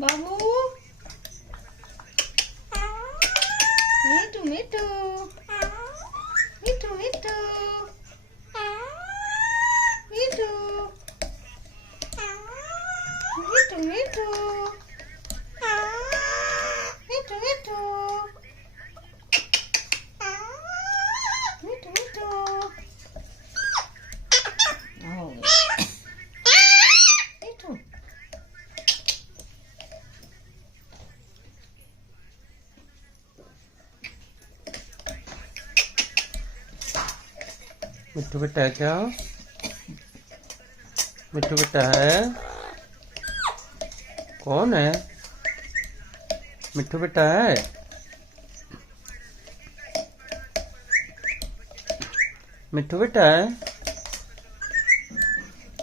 बाबू मिठू मिठू मिठू मिठू मिठू मिठू मिठू मिठू मिठू मिठू मिठू हो मिठू मिट्टू बेटा है क्या? मिट्टू बेटा है? कौन है? मिट्टू बेटा है? मिट्टू बेटा है?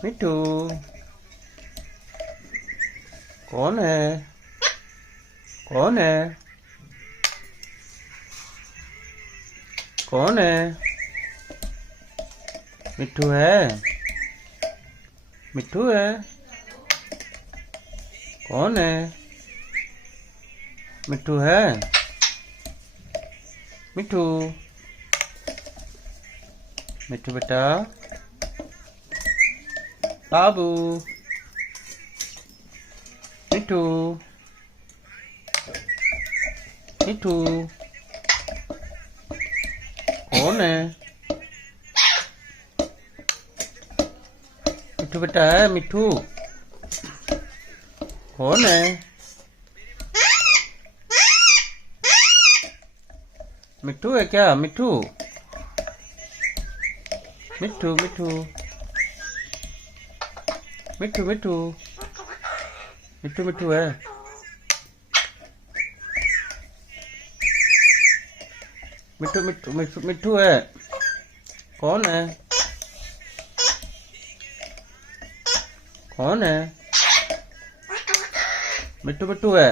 मिट्टू कौन है? कौन है? कौन है? मिट्टू है? मिट्टू है? कौन है? मिट्टू है? मिट्टू मिट्टू बेटा बाबू मिट्टू मिट्टू कौन है? मिट्टू बेटा है? मिट्टू कौन है? मिट्टू है क्या? मिट्टू मिट्टू मिट्टू मिट्टू मिट्टू मिट्टू मिट्टू है? मिट्टू मिट्टू मिट्टू मिट्टू है? कौन है? कौन है? मिट्टू मिट्टू है?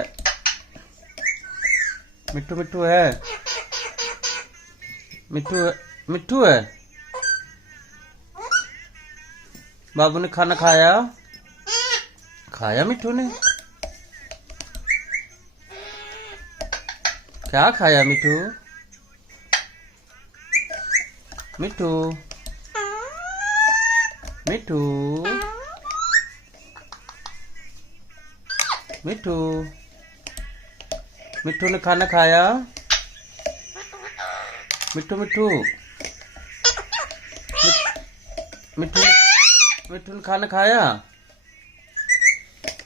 मिट्टू मिट्टू है? मिट्टू मिट्टू है? बाबू ने खाना खाया? खाया मिट्टू ने? क्या खाया मिट्टू? मिट्टू मिट्टू मिट्टू मिट्टू ने खाना खाया? मिट्टू मिट्टू मिट्टू मिट्टू ने खाना खाया?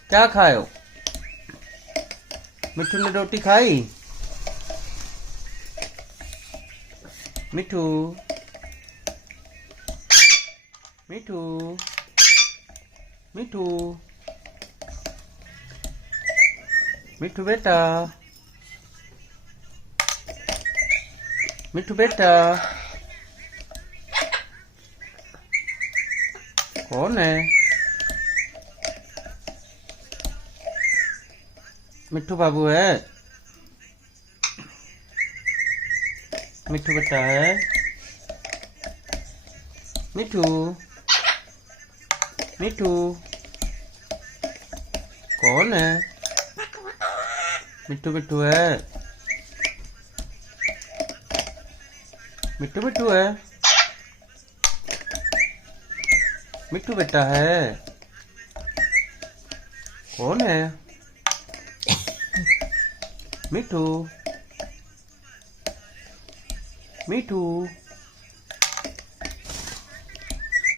क्या खायो? मिट्टू ने रोटी खाई? मिट्टू मिट्टू मिट्टू मिट्टू बेटा मिट्टू बेटा कौन है? मिट्टू बाबू है? मिट्टू बेटा है? मिट्टू मिट्टू कौन है? मिट्टू मिट्टू है? मिट्टू मिट्टू है? मिट्टू बेटा है? कौन है? मिट्टू मिट्टू